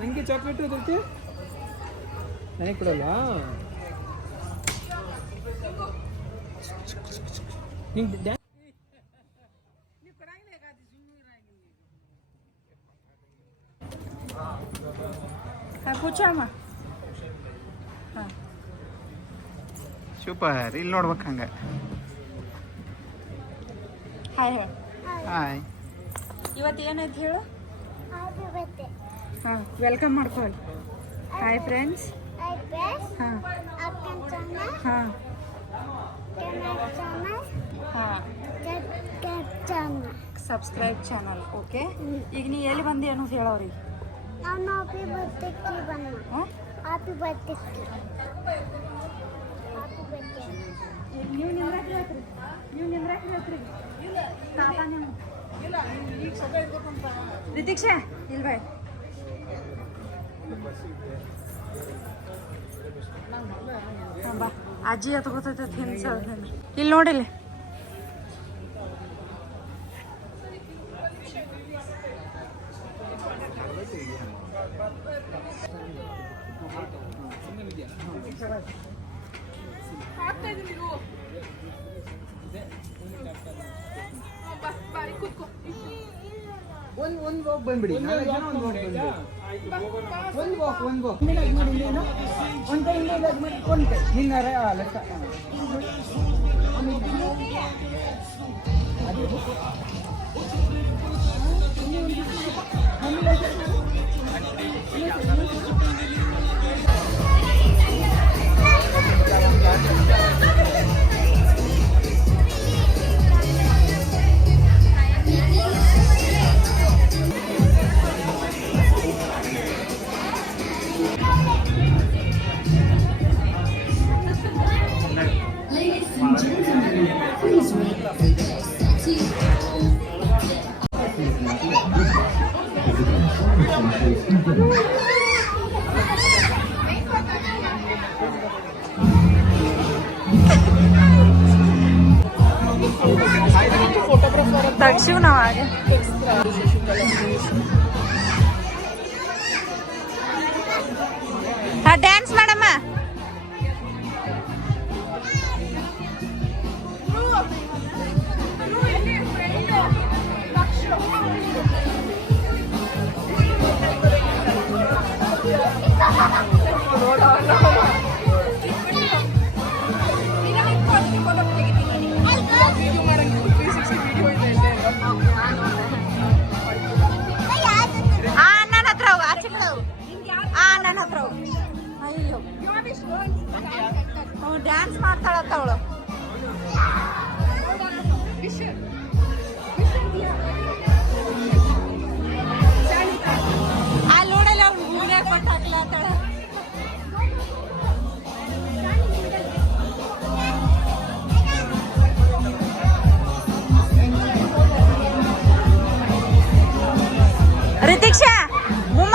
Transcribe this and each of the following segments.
ನಿಮಗೆ ಚಾಕ್ಲೇಟ್ ಅದಕ್ಕೆ ನನಗೆ ಕೊಡಲ್ವಾ? ನಿಂಗೆ ಕೂಚಮ್ಮ ಸೂಪರ್. ಇಲ್ಲಿ ನೋಡ್ಬೇಕು ಹಂಗೆ. ಹಾಯ್ ಹೇಳು. ಹಾಯ್. ಇವತ್ತು ಏನೈತೆ ಹೇಳು? ಹಾಂ, ವೆಲ್ಕಮ್ ಮಾಡ್ಕೊಳ್ಳಿ. Hi friends. ಹಾಂ ಹಾಂ ಹಾಂ, ಸಬ್ಸ್ಕ್ರೈಬ್ ಚಾನಲ್. ಓಕೆ, ಈಗ ನೀ ಎಲ್ಲಿ ಬಂದಿ ಅನ್ನೋದು ಹೇಳೋರಿ. ನೀವು ನಿಂದ್ರಾಕ್ರಿ ಪಾಪ ನೀವು ರಿತಿಕ್ಷಾ ಇಲ್ಲಿ ಬಾಯ್. ಬಾ, ಅಜ್ಜಿ ಹತ್ತು ಗೊತ್ತೈತೆ ಹಿಂಸ. ಇಲ್ಲಿ ನೋಡಿಲ್ಲ, ಒಂದು ವಾಕ್ ಬಂದ್ಬಿಡಿ. ಒಂದು ವಾಕ್ ಒಂದು ಹಿಂಗಾರೆ ಲೆಕ್ಕ. ತಗ್ಸಿವ್ ನಾವು ಹಾಗೆ. ಡ್ಯಾನ್ಸ್ ಮಾಡಮ್ಮ. ಡ್ಯಾನ್ಸ್ ಮಾಡ್ತಾಳತ್ತ ಅವಳು. ಅಲ್ಲಿ ನೋಡಲ್ಲ ಅವ್ಳು ಹೂವಿನ ಕೊಟ್ಟಾಕ್ಲತ್ತಾಳ. ರಿತಿಕ್ಷಾ ಮುಮ್ಮ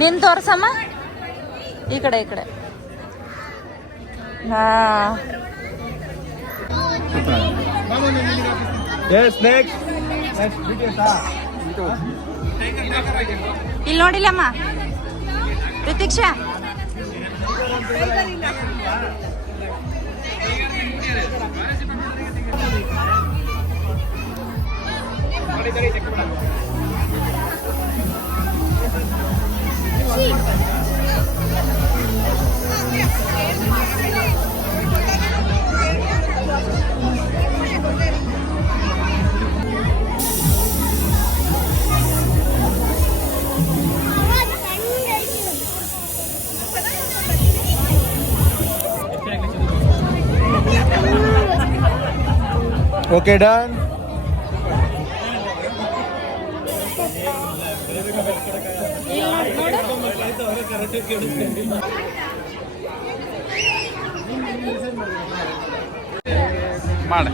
ನಿನ್ ತೋರ್ಸಮ್ಮ. ಈ ಕಡೆ ಹಾ. ಇಲ್ಲಿ ನೋಡಿಲ್ಲಮ್ಮ ರಿತಿಕ್ಷಾ. Okay done. ಮಾಡ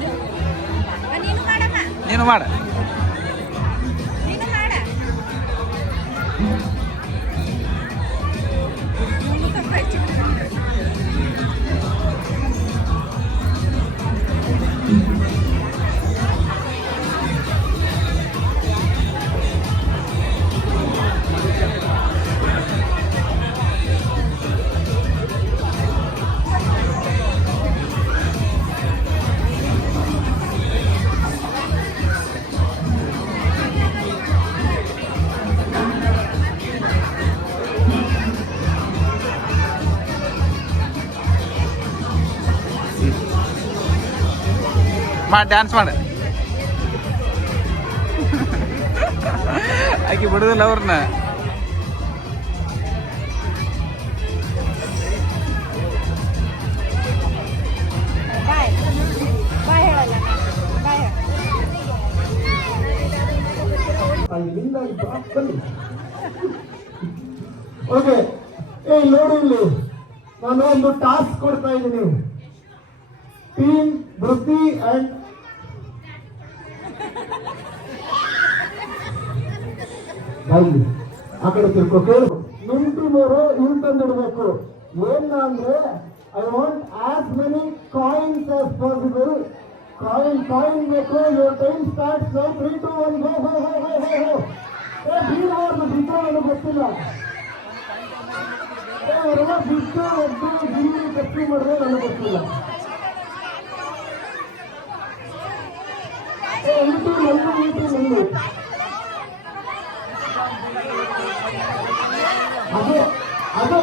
ನೀನು ಮಾಡ. ಡ್ಯಾನ್ಸ್ ಮಾಡ. ಆಕಿ ಬಿಡುದಿಲ್ಲ ಅವ್ರನ್ನ. ಓಕೆ, ನೋಡಿ ಇಲ್ಲಿ ನಾನು ಒಂದು ಟಾಸ್ಕ್ ಕೊಡ್ತಾ ಇದ್ದೀನಿ. ಟೀಮ್ ವೃತ್ತಿ ಅಂಡ್ ಆ ಕಡೆ ತಿಳ್ಕೊ ಕೇಳು. ನಿಮ್ ಟೀಮ್ ಅವರು ಇಲ್ಲಿ ತಂದಿಡ್ಬೇಕು. ಏನ ಅಂದ್ರೆ I want as many coins as possible. Coin ಬೇಕು. Your time start. 3, 2, 1 go go go go go go. ಅವ್ರನ್ನ ಬಿಟ್ಟು ನನಗೆ ಗೊತ್ತಿಲ್ಲ. ಅವರೆಲ್ಲ ಬಿಟ್ಟು ಒಟ್ಟು ಜಿಮ್ಮಿ ಖರ್ಚು ಮಾಡಿದ್ರೆ ನನಗೆ ಗೊತ್ತಿಲ್ಲ. ಅದು ಅದು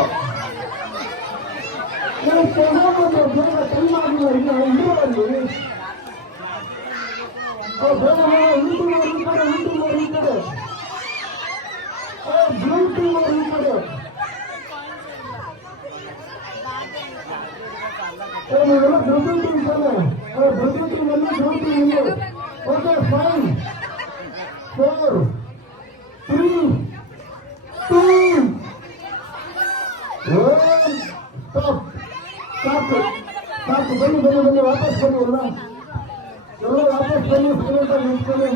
ಟೈಮ್ ಆಗಿಲ್ಲ. ಈಗ ಇಂಡಿಯಾದಲ್ಲಿ ಓಕೆ, 5, 4, 3, 2, 1 ಸ್ಟಾಪ್. ಬನ್ನಿ ವಾಪಸ್ ಬನ್ನಿ. ಎಲ್ಲ ವಾಪಸ್ ಬನ್ನಿ. ನಿಂತ್ಕೊಳ್ಳಿ.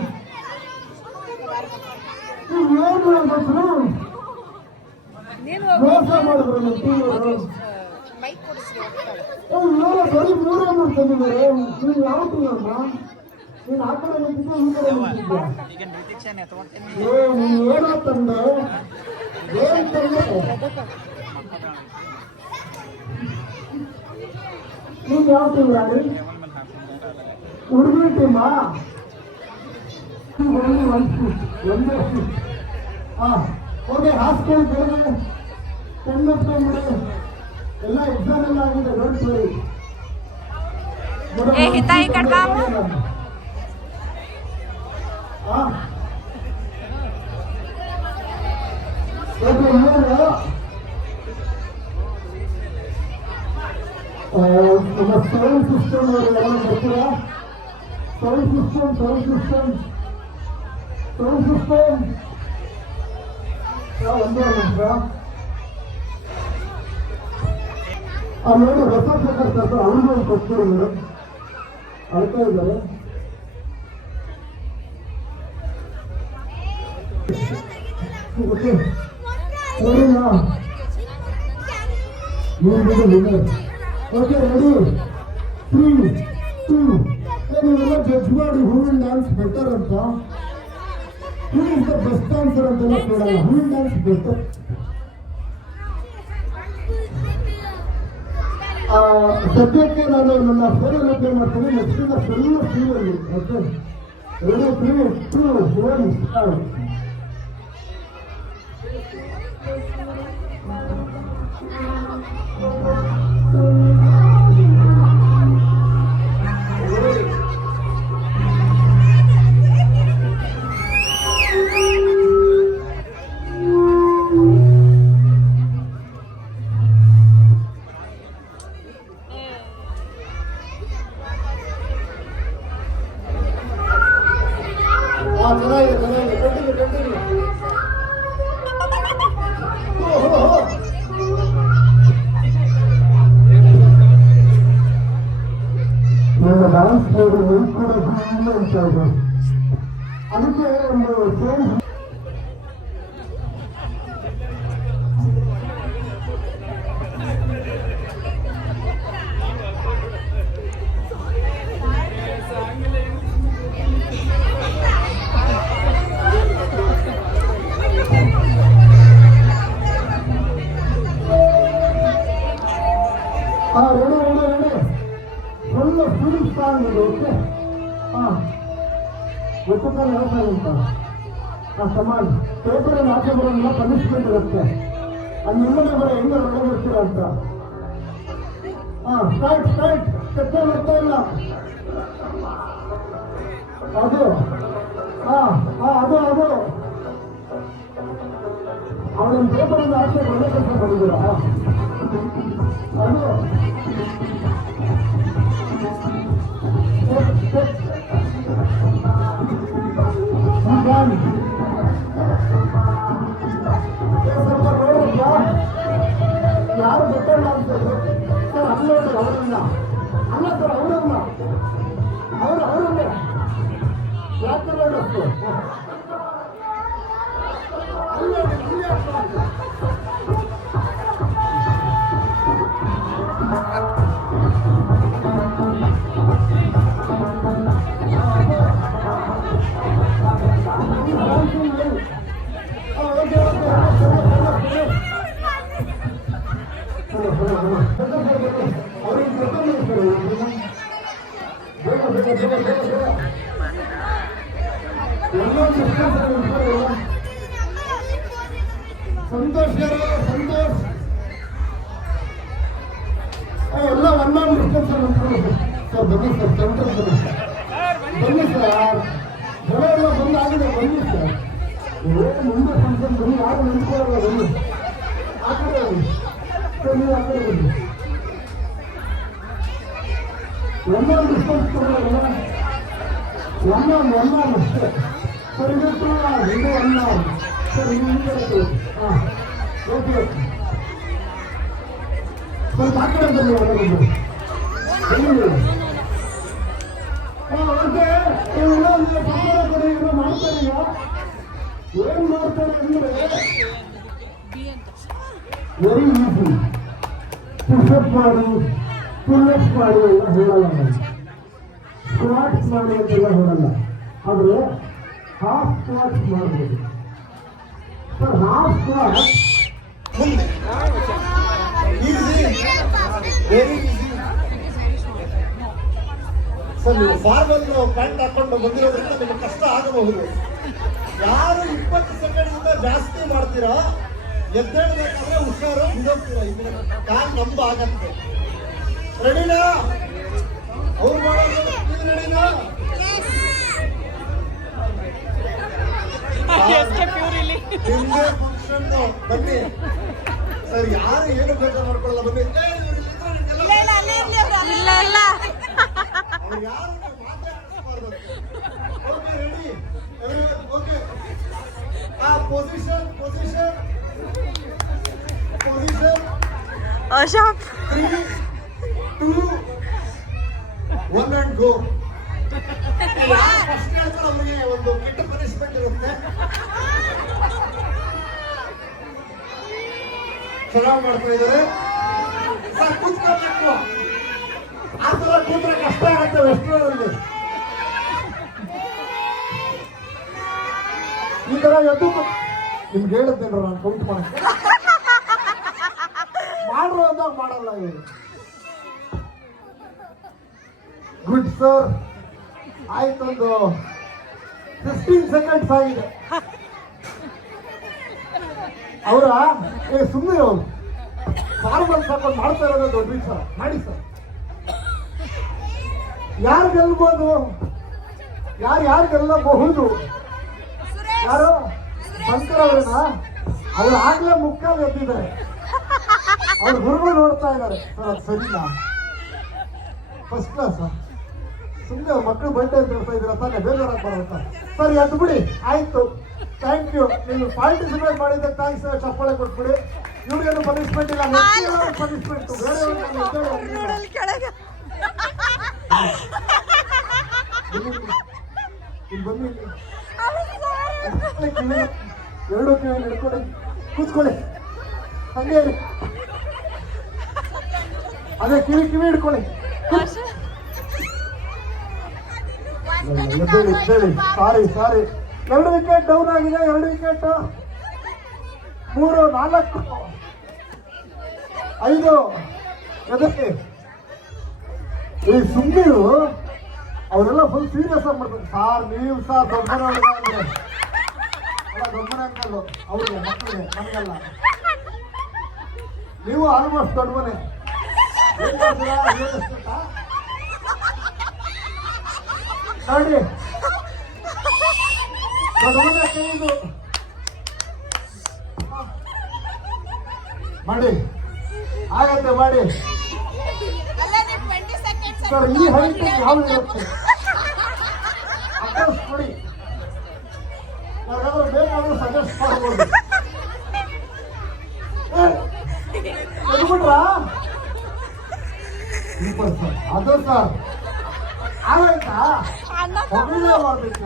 ಮೋಸ ಮಾಡಿದ್ರು ನಿಮ್ಮ ಟೀಮವರು. ಬರೀ 3 ತಂದಿದ್ದಾರೆ. ನೀನು ಯಾವ ಟೀಮ್ ಅಮ್ಮ? ನೀನು ಆ ಕಡೆ ನಿಂತಿದ್ದೆ, ಈ ಕಡೆ ನಿಂತಿದ್ದೆ. ನೀನು ಏನೋ ತಂದೆ? ಏನ್ ತಂದೆ? ನೀನು ಯಾವ ಟೀಮ್ ರಾಣಿ? ಹುಡುಗಿ ಟೀಮಾ? ಒಂದೇ. ಓಕೆ, ಹಾಸ್ಟೆಲ್ ಬೇರೆ 10 ಎಲ್ಲ ಎಕ್ಸಾಮ್ ಎಲ್ಲ ಆಗಿದೆ. Don't worry. ಏ ಹಿತಾ ಈ ಕಡೆ ಬಾ. ನಮ್ಮ ಸೌಂಡ್ ಸಿಸ್ಟಮ್ ಎಲ್ಲ ಬರ್ತೀರಾ? ಸೌಂಡ್ ಸಿಸ್ಟಮ್ ಒಂದೇ ನಿಮಿಷ. ನೋಡಿ, ಹೊಸ ಪ್ರಕಾರ ಸರ್ ಅವ್ರಿಗೂ ಒಂದು ಕೊಡ್ತೀರಿ ಮೇಡಮ್. ಅಳ್ತಾ ಇದ್ದಾರೆ. ಓಕೆ, ಸರಿನಾ? Okay, ready? 3, 2. ನೀವೆಲ್ಲ ಜಡ್ಜ್ ಮಾಡಿ ಹೂ ವಿಲ್ ಡ್ಯಾನ್ಸ್ ಬೆಟರ್ ಅಂತ. Who is the best answer ಅಂತೆಲ್ಲ ಕೇಳಲ್ಲ. Who will dance better. ಸದ್ಯಕ್ಕೆ ನಾನು ನನ್ನ ಫೋನಲ್ಲಿ ಅಪ್ಲೈ ಮಾಡ್ತೀನಿ. ನೆಕ್ಸ್ಟ್ ಇಂದ ಫುಲ್ ಫ್ರೀಯಲ್ಲಿ. Okay, ready? 3, 2, 1 ಸ್ಟಾರ್ಟ್. ಚೆನ್ನಾಗಿದೆ ಚೆನ್ನಾಗಿದೆ ಕಂಟಿನ್ಯೂ ಕಂಟಿನ್ಯೂ. ನನ್ನ ಡಾನ್ಸ್ ನೋಡಿ ಕೂಡ ಅಂತ ಇದೆ. ಅದಕ್ಕೆ ಒಂದು change ready ready ready full full strong ಇದೆ. ಓಕೆ ಗೊತ್ತಾಗ ಹೇಳ್ತಾ ಅಂತ ಸಮಾಜ್ ಪೇಪರಲ್ಲಿ ಆಚೆ ಬರೋಲ್ಲ ಪನಿಷ್ಮೆಂಟ್ ಇರುತ್ತೆ. ಅದು ನಿಮ್ಮನೆ ಬರೋ ಹೆಂಗೆ ಒಳಗೆ ಬರ್ತೀರ ಅಂತ. ಸ್ಟ್ರೈಟ್ ಸ್ಟ್ರೈಟ್ ಕೆತ್ತ ಬರ್ತಾ ಇಲ್ಲ ಅದು. ಅದು ಅದು ಅವಳೊಂದು ಪೇಪರಿಂದ ಆಚೆ ಒಳ್ಳೆ ಕೆಲಸ ಮಾಡಿದ್ದೀರಾ ಅದು. ಯಾರು ಗೊತ್ತಲ್ಲ ಅಂತದ್ದು ಸರ್ ಅಲ್ಲ ಅವರನ್ನ ಅಲ್ಲ ಸರ್ ಅವರನ್ನ ಅವರನ್ನೇ ಯಾಕೆ ನೋಡಷ್ಟು ಸಂತೋಷ್ ಸಂತೋಷ್ ಎಲ್ಲ ಒನ್ ಸರ್ ಬನ್ನಿ ಸರ್ ಸಂತೋಷ್ ಬನ್ನಿ ಸರ್ ಜನ ಎಲ್ಲ ಬಂದಾಗಿದೆ ಬನ್ನಿ ಸರ್. ಮುಂದೆ ಫಂಕ್ಷನ್ ಬನ್ನಿ ಯಾರು ನಿಂತ್ಕೊಳ್ಳಲ್ಲ ಬನ್ನಿ ಆ ಕಡೆ ನೀವು ಆ ಕಡೆ ಬನ್ನಿ. ಒಂದೊಂದು ಡಿಸ್ಟೆನ್ಸ್ ತಗೊಳ್ಳಲ್ಲ ಒಂದೊಂದು ಅಷ್ಟೇ ಸರ್. ಇದು ಇದು ಒಂದೊಂದು ಸರ್ ಇದು ಓಕೆ ಸ್ವಲ್ಪ ಆ ಕಡೆ ಬನ್ನಿ ಹೊರಗಡೆ ಓಕೆ. ಇನ್ನೊಂದು ಪಕ್ಕದ ಕಡೆ ಏನೋ ಮಾಡ್ತಾರೆ. ಏನ್ ಮಾಡ್ತಾರೆ ಅಂದ್ರೆ ವೆರಿ ಈಸಿ. ಪುಷಪ್ ಮಾಡಿ ಪುಲ್ಲಪ್ಸ್ ಮಾಡಿ ಎಲ್ಲ ಹೇಳಲ್ಲ ನಾನು. ಸ್ಕ್ವಾಟ್ಸ್ ಮಾಡಿ ಅಂತೆಲ್ಲ ಹೇಳಲ್ಲ. ಆದರೆ ಹಾಫ್ ಸ್ಕ್ವಾಟ್ಸ್ ಮಾಡ್ಬೋದು sir. Half squat very easy sir. ನೀವು ಫಾರ್ಮಲ್ ಪ್ಯಾಂಟ್ ಹಾಕೊಂಡು ಬಂದಿರೋದ್ರಿಂದ ನಿಮಗೆ ಕಷ್ಟ ಆಗಬಹುದು. ಯಾರು 20 ಸೆಕೆಂಡ್ಗಿಂತ ಜಾಸ್ತಿ ಮಾಡ್ತೀರಾ ಎದ್ದೇಳಬೇಕಾದ್ರೆ ಹುಷಾರು ಹಿಂದೋಗ್ತೀರಾ. ಇಲ್ಲಿ ಕಾಲ್ ನಂಬ ಆಗತ್ತೆ. ರೆಡಿನಾ? ಅವ್ರು ಮಾಡೋದು ರೆಡಿನಾ? ನಿಮ್ದೇ ಫಂಕ್ಷನ್ ಬನ್ನಿ ಸರ್. ಯಾರು ಏನು ಬೇಜಾರು ಮಾಡ್ಕೊಳ್ಳಲ್ಲ ಬನ್ನಿ. ಇಲ್ಲ ಇಲ್ಲ ಅವ್ರು ಯಾರು ಮಾತಾಡ್ಬಾರ್ದು. Okay ready okay. Position position position. Ashok 3, 2, 1 and go. First ಹೇಳ್ತಾರೆ ಅವರಿಗೆ ಒಂದು ಕೆಟ್ಟ ಪನಿಷ್ಮೆಂಟ್ ಇರುತ್ತೆ. ಚೆನ್ನಾಗಿ ಮಾಡ್ತಾ ಇದ್ದಾರೆ ಸರ್. ಕೂತ್ಕೊಳ್ಬೇಕು. ಆ ಥರ ಕೂತ್ರೆ ಕಷ್ಟ ಆಗುತ್ತೆ ವೆಸ್ಟರ್ನವರಿಗೆ. ಈ ಥರ ಎದ್ದು ನಿಮ್ಗೆ ಹೇಳಿದ್ದೇನೆ ನಾನು ಕೌಂಟ್ ಮಾಡಕ್ಕೆ. ಮಾಡ್ರು ಅಂದಾಗ ಮಾಡಲ್ಲ ಇವರು. Good sir. ಆಯ್ತೊಂದು 15 ಸೆಕೆಂಡ್ಸ್ ಆಗಿದೆ. ಅವರ ಸುಮ್ಮನೆ ಅವರು ಫಾರ್ಮಲ್ ಹಾಕೊಂಡು ಮಾಡ್ತಾ ಇರೋದು ದೊಡ್ಡ ವಿಚಾರ. ಮಾಡಿ ಸರ್. ಯಾರು ಗೆಲ್ಬೋದು? ಯಾರು ಗೆಲ್ಲಬಹುದು? ಯಾರು? ಶಂಕರ್ ಅವರೇನಾ? ಅವ್ರು ಆಗ್ಲೇ ಮುಕ್ಕಾಲು ಎದ್ದಿದ್ದಾರೆ. ಅವ್ರ ಗುರುಗಳು ನೋಡ್ತಾ ಇದ್ದಾರೆ ಸರ್. ಅದು ಸರಿನಾ? ಫಸ್ಟ್ ಕ್ಲಾಸ್ ಸುಮ್ಮನೆ ಮಕ್ಕಳು ಬಟ್ಟೆ ಅಂತ ಹೇಳ್ತಾ ಇದ್ದೀರಾ ತಾನೇ, ಬೇಜಾರಾಗಿ ಬರುತ್ತೆ. ಸರಿ ಅದು ಬಿಡಿ, ಆಯ್ತು, ಥ್ಯಾಂಕ್ ಯು. ನೀವು ಪಾರ್ಟಿಸಿಪೇಟ್ ಮಾಡಿದ್ದಕ್ಕೆ ಥ್ಯಾಂಕ್ಸ್. ಚಪ್ಪಾಳೆ ಕೊಟ್ಬಿಡಿ. ಇವ್ರಿಗೇನು ಪನಿಷ್ಮೆಂಟ್ ಇಲ್ಲ, ಪನಿಷ್ಮೆಂಟ್ ಬೇರೆ ಕೆಳಗೆ ಬನ್ನಿ. ಎರಡು ಕಿವಿ ಹಿಡ್ಕೊಳ್ಳಿ, ಕೂತ್ಕೊಳ್ಳಿ, ಹಂಗೆ ಇರಿ. ಅದೇ ಕಿವಿ ಹಿಡ್ಕೊಳ್ಳಿ. ಸಾರಿ 2 ವಿಕೆಟ್ ಡೌನ್ ಆಗಿದೆ. 2 ವಿಕೆಟ್, 3, 4, 5 ಎದಕ್ಕೆ ಈ ಸುಮ್ಮನಿರು. ಅವರೆಲ್ಲ ಫುಲ್ ಸೀರಿಯಸ್ ಆಗಿ ಮಾಡ್ತಾರೆ. ಸಾರ್ ನೀವು ಸಾರ್ ದೊಡ್ಡ ಮನೆ ಅಂದ್ರೆ ದೊಡ್ಡ ಮನೆ ಅಂಕಲ್ಲು ಅವ್ರಿಗೆ, ಮಕ್ಕಳಿಗೆ, ನಮಗೆಲ್ಲ. ನೀವು ಆಲ್ಮೋಸ್ಟ್ ದೊಡ್ಡ ಮನೆ. ನೋಡಿ ದೊಡ್ಡ ಮನೆ ಕೈದು ಮಾಡಿ, ಆಗತ್ತೆ ಮಾಡಿ. ಸರ್ ಈ ಹೈಟ್ ಯಾವ ಇರುತ್ತೆ ಅಡ್ರೆಸ್ ಕೊಡಿ, ಯಾರಾದ್ರೂ ಬೇಕಾದ್ರೂ ಸಜೆಸ್ಟ್ ಮಾಡ್ಬೋದು. ಬಿಟ್ರಾ ಸರ್ ಅದು ಸರ್ ಆಗಾಯ್ತಾ ಹೊಗಳೇ ಮಾಡ್ಬೇಕು.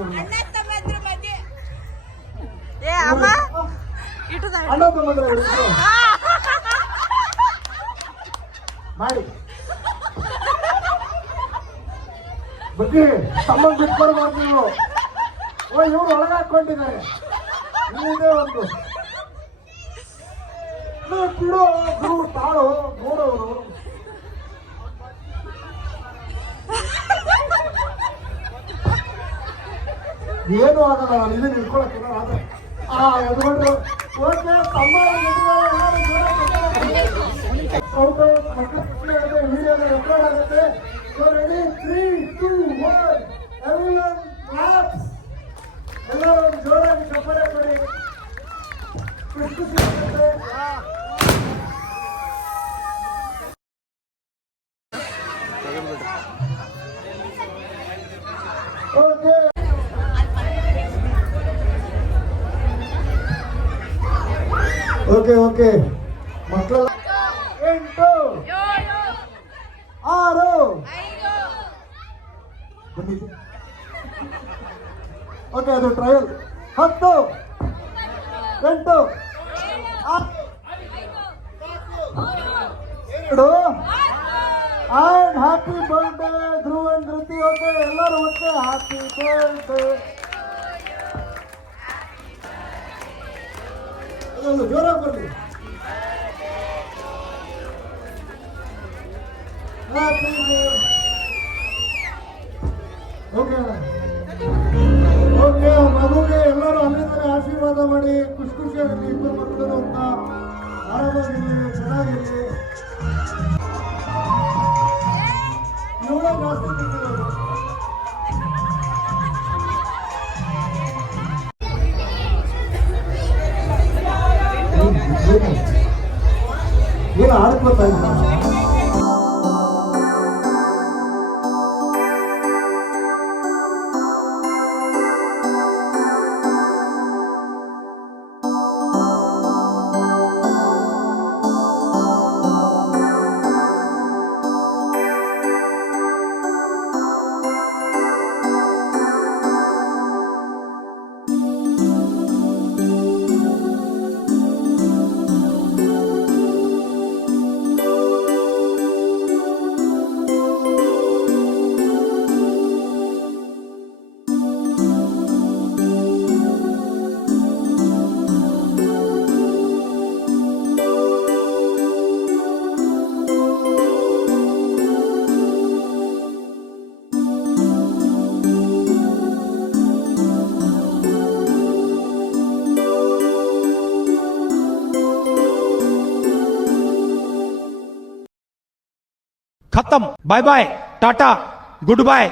ಅಣ್ಣ ತಮ್ಮಂದ್ರೆ ಮಾಡಿ ಬಗ್ಗೆ ತಮ್ಮ ಬಿಟ್ಕೊಡ್ಬಾರ್ದು ನೀವು. ಇವ್ರು ಒಳಗೆ ಹಾಕೊಂಡಿದ್ದಾರೆ. ಇಲ್ಲಿದೆ ಒಂದು ಬಿಡೋ ಗುರು ತಾಳು ನೋಡೋರು. ಏನು ಆಗಲ್ಲ, ನಾನು ಇದನ್ನ ಇಟ್ಕೊಳಕ್ಕಿಲ್ಲ. ಆದ್ರೆ ಎದ್ಕೊಂಡ್ರು ಓಕೆ ತಮ್ಮ ವಿಡಿಯೋದ ರೆಕಾರ್ಡ್ ಆಗುತ್ತೆ. Ready 3, 2, 1 everyone claps. ಎಲ್ಲರೂ ಜೋರಾಗಿ ಚಪ್ಪಾಳೆ ಕೊಡಿ. ಖುಷಿ ಸಿಗುತ್ತೆ. ಓಕೆ ಓಕೆ ಓಕೆ ಮಕ್ಕಳೆಲ್ಲ 8, 6 ಓಕೆ ಅದು trial. 10, 8, 2 and happy birthday Dhruv and Dhriti. Okay ಎಲ್ಲರೂ ಓಕೆ ಹ್ಯಾಪಿ ಬರ್ತ್ಡೇ. ಇದೊಂದು ಜೋರಾಗಿ ಬರಲಿ. ಹ್ಯಾಪಿ ಓಕೆ ಓಕೆ ಮಗುಗೆ ಎಲ್ಲರೂ ಅಲ್ಲಿಂದಲೇ ಆಶೀರ್ವಾದ ಮಾಡಿ. ಖುಷಿಯಾಗಿರಲಿ ಇಬ್ಬರು ಮಕ್ಕಳು ಅಂತ, ಆರಾಮಾಗಿರಲಿ, ಚೆನ್ನಾಗಿರಲಿ. ಇವಳೇ ಜಾಸ್ತಿ ತಿಂದಿರೋದು. ಏನು ಆಡ್ಕೊತಾ ಇಲ್ಲ. खत्म. Bye bye, tata, good bye.